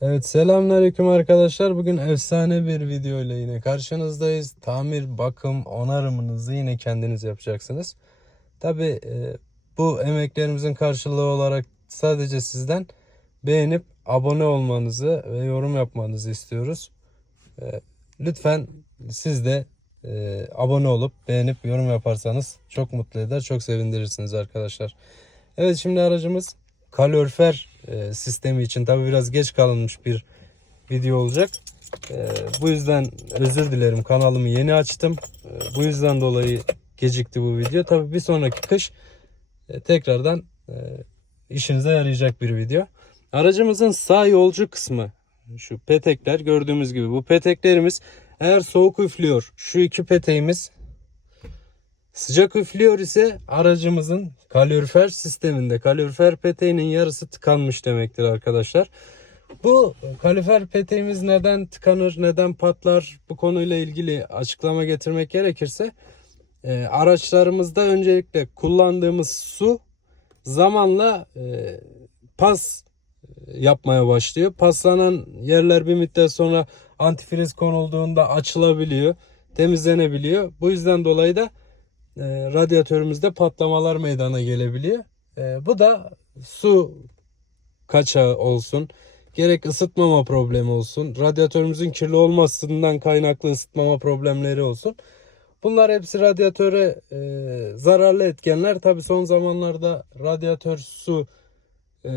Evet selamünaleyküm arkadaşlar. Bugün efsane bir video ile yine karşınızdayız. Tamir, bakım, onarımınızı yine kendiniz yapacaksınız. Tabi bu emeklerimizin karşılığı olarak sadece sizden beğenip abone olmanızı ve yorum yapmanızı istiyoruz. E, Lütfen siz de e, abone olup beğenip yorum yaparsanız çok mutlu eder, çok sevindirirsiniz arkadaşlar. Evet şimdi aracımız kalorifer e, sistemi için tabi biraz geç kalınmış bir video olacak. E, bu yüzden özür dilerim kanalımı yeni açtım. E, bu yüzden dolayı gecikti bu video. Tabi bir sonraki kış tekrardan e, işinize yarayacak bir video. Aracımızın sağ yolcu kısmı şu petekler gördüğümüz gibi bu peteklerimiz eğer soğuk üflüyor şu iki peteğimiz Sıcak üflüyor ise aracımızın kalorifer sisteminde kalorifer peteğinin yarısı tıkanmış demektir arkadaşlar. Bu kalorifer peteğimiz neden tıkanır, neden patlar bu konuyla ilgili açıklama getirmek gerekirse e, araçlarımızda öncelikle kullandığımız su zamanla e, pas yapmaya başlıyor. Paslanan yerler bir müddet sonra antifriz konulduğunda açılabiliyor, temizlenebiliyor. Bu yüzden dolayı da e, radyatörümüzde patlamalar meydana gelebiliyor. E, bu da su kaçağı olsun, gerek ısıtmama problemi olsun, radyatörümüzün kirli olmasından kaynaklı ısıtmama problemleri olsun. Bunlar hepsi radyatöre e, zararlı etkenler. Tabi son zamanlarda radyatör su e,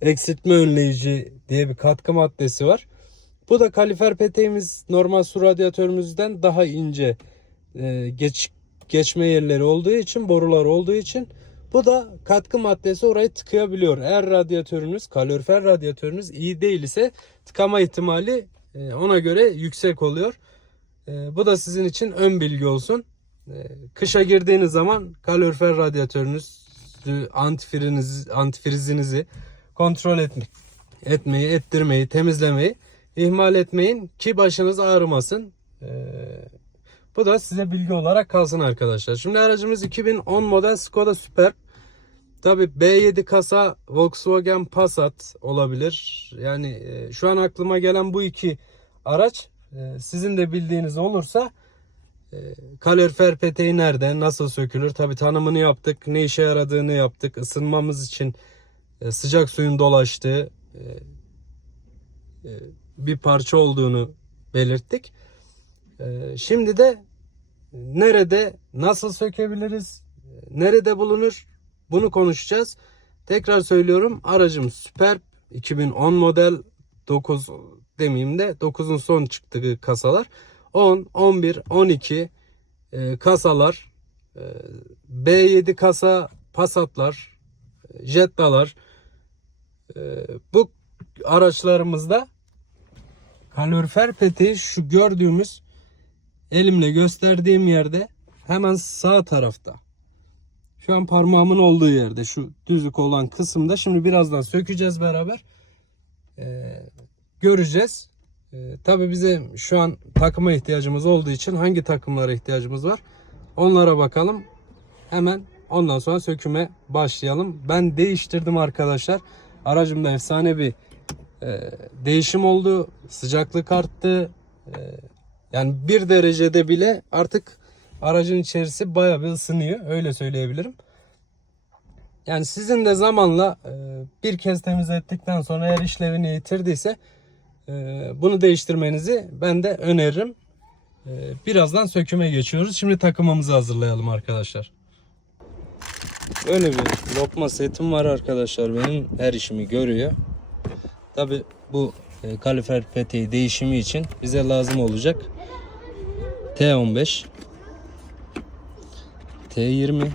eksiltme önleyici diye bir katkı maddesi var. Bu da kalifer peteğimiz normal su radyatörümüzden daha ince e, geç geçme yerleri olduğu için borular olduğu için bu da katkı maddesi orayı tıkayabiliyor. Eğer radyatörünüz kalorifer radyatörünüz iyi değil ise tıkama ihtimali e, ona göre yüksek oluyor. E, bu da sizin için ön bilgi olsun. E, kışa girdiğiniz zaman kalorifer radyatörünüz antifriz, antifrizinizi kontrol etmek, etmeyi, ettirmeyi, temizlemeyi ihmal etmeyin ki başınız ağrımasın. Ee, bu da size bilgi olarak kalsın arkadaşlar. Şimdi aracımız 2010 model Skoda Superb. Tabi B7 kasa Volkswagen Passat olabilir. Yani e, şu an aklıma gelen bu iki araç e, sizin de bildiğiniz olursa e, kalorifer peteği nerede, nasıl sökülür? Tabi tanımını yaptık, ne işe yaradığını yaptık. Isınmamız için e, sıcak suyun dolaştığı bir parça olduğunu belirttik. Ee, şimdi de nerede, nasıl sökebiliriz, nerede bulunur bunu konuşacağız. Tekrar söylüyorum aracım Superb 2010 model 9 demeyeyim de 9'un son çıktığı kasalar 10, 11, 12 e, kasalar e, B7 kasa Passat'lar Jetta'lar e, bu araçlarımızda kalorifer peteği şu gördüğümüz elimle gösterdiğim yerde hemen sağ tarafta. Şu an parmağımın olduğu yerde şu düzlük olan kısımda. Şimdi birazdan sökeceğiz beraber. Ee, göreceğiz. Ee, Tabi bize şu an takıma ihtiyacımız olduğu için hangi takımlara ihtiyacımız var? Onlara bakalım. Hemen ondan sonra söküme başlayalım. Ben değiştirdim arkadaşlar. Aracımda efsane bir değişim oldu. Sıcaklık arttı. E, yani bir derecede bile artık aracın içerisi bayağı bir ısınıyor. Öyle söyleyebilirim. Yani sizin de zamanla e, bir kez temizlettikten sonra eğer işlevini yitirdiyse e, bunu değiştirmenizi ben de öneririm. E, birazdan söküme geçiyoruz. Şimdi takımımızı hazırlayalım arkadaşlar. Böyle bir lokma setim var arkadaşlar. Benim her işimi görüyor. Tabi bu e, kalifer peteği değişimi için bize lazım olacak T15 T20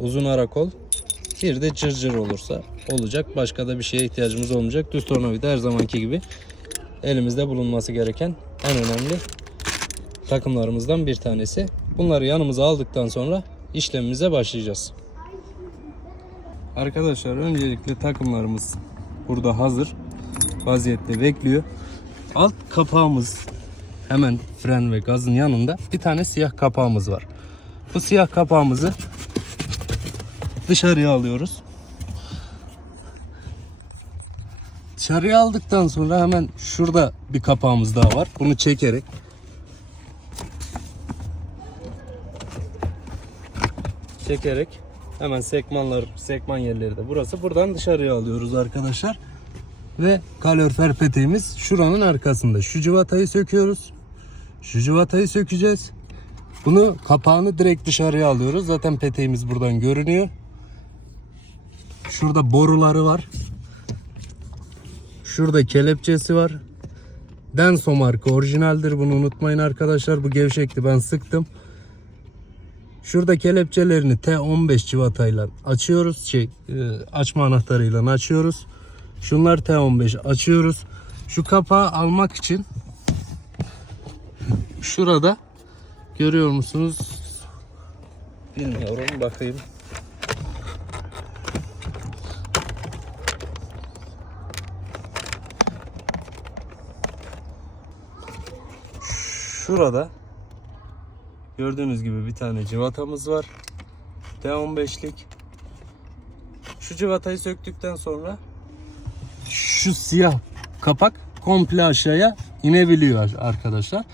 uzun ara kol bir de cırcır olursa olacak. Başka da bir şeye ihtiyacımız olmayacak. Düz tornavida her zamanki gibi elimizde bulunması gereken en önemli takımlarımızdan bir tanesi. Bunları yanımıza aldıktan sonra işlemimize başlayacağız. Arkadaşlar öncelikle takımlarımız burada hazır vaziyette bekliyor. Alt kapağımız hemen fren ve gazın yanında bir tane siyah kapağımız var. Bu siyah kapağımızı dışarıya alıyoruz. Dışarıya aldıktan sonra hemen şurada bir kapağımız daha var. Bunu çekerek çekerek hemen sekmanlar sekman yerleri de burası. Buradan dışarıya alıyoruz arkadaşlar. Ve kalorifer peteğimiz şuranın arkasında. Şu civatayı söküyoruz. Şu civatayı sökeceğiz. Bunu kapağını direkt dışarıya alıyoruz. Zaten peteğimiz buradan görünüyor. Şurada boruları var. Şurada kelepçesi var. Denso marka orijinaldir. Bunu unutmayın arkadaşlar. Bu gevşekti. Ben sıktım. Şurada kelepçelerini T15 civatayla açıyoruz. Şey, e, açma anahtarıyla açıyoruz. Şunlar T15 açıyoruz. Şu kapağı almak için şurada görüyor musunuz? Bilmiyorum bakayım. Şurada gördüğünüz gibi bir tane civatamız var. T15'lik. Şu civatayı söktükten sonra şu siyah kapak komple aşağıya inebiliyor arkadaşlar.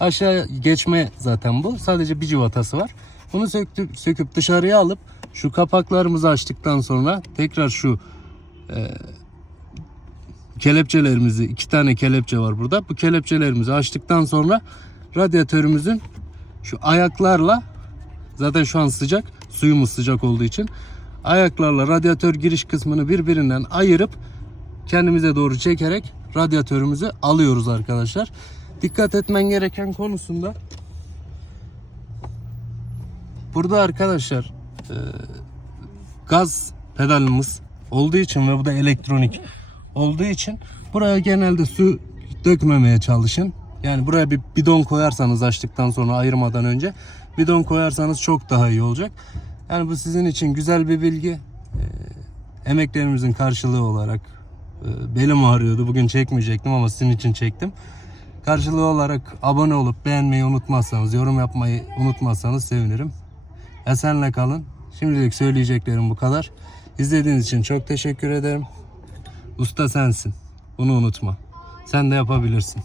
Aşağı geçme zaten bu. Sadece bir civatası var. Bunu söktük, söküp dışarıya alıp şu kapaklarımızı açtıktan sonra tekrar şu e, kelepçelerimizi iki tane kelepçe var burada. Bu kelepçelerimizi açtıktan sonra radyatörümüzün şu ayaklarla zaten şu an sıcak suyumuz sıcak olduğu için ayaklarla radyatör giriş kısmını birbirinden ayırıp kendimize doğru çekerek radyatörümüzü alıyoruz arkadaşlar. Dikkat etmen gereken konusunda burada arkadaşlar e, gaz pedalımız olduğu için ve bu da elektronik olduğu için buraya genelde su dökmemeye çalışın. Yani buraya bir bidon koyarsanız açtıktan sonra ayırmadan önce bidon koyarsanız çok daha iyi olacak. Yani bu sizin için güzel bir bilgi. E, emeklerimizin karşılığı olarak e, belim ağrıyordu. Bugün çekmeyecektim ama sizin için çektim. Karşılığı olarak abone olup beğenmeyi unutmazsanız, yorum yapmayı unutmazsanız sevinirim. Esenle kalın. Şimdilik söyleyeceklerim bu kadar. İzlediğiniz için çok teşekkür ederim. Usta sensin. Bunu unutma. Sen de yapabilirsin.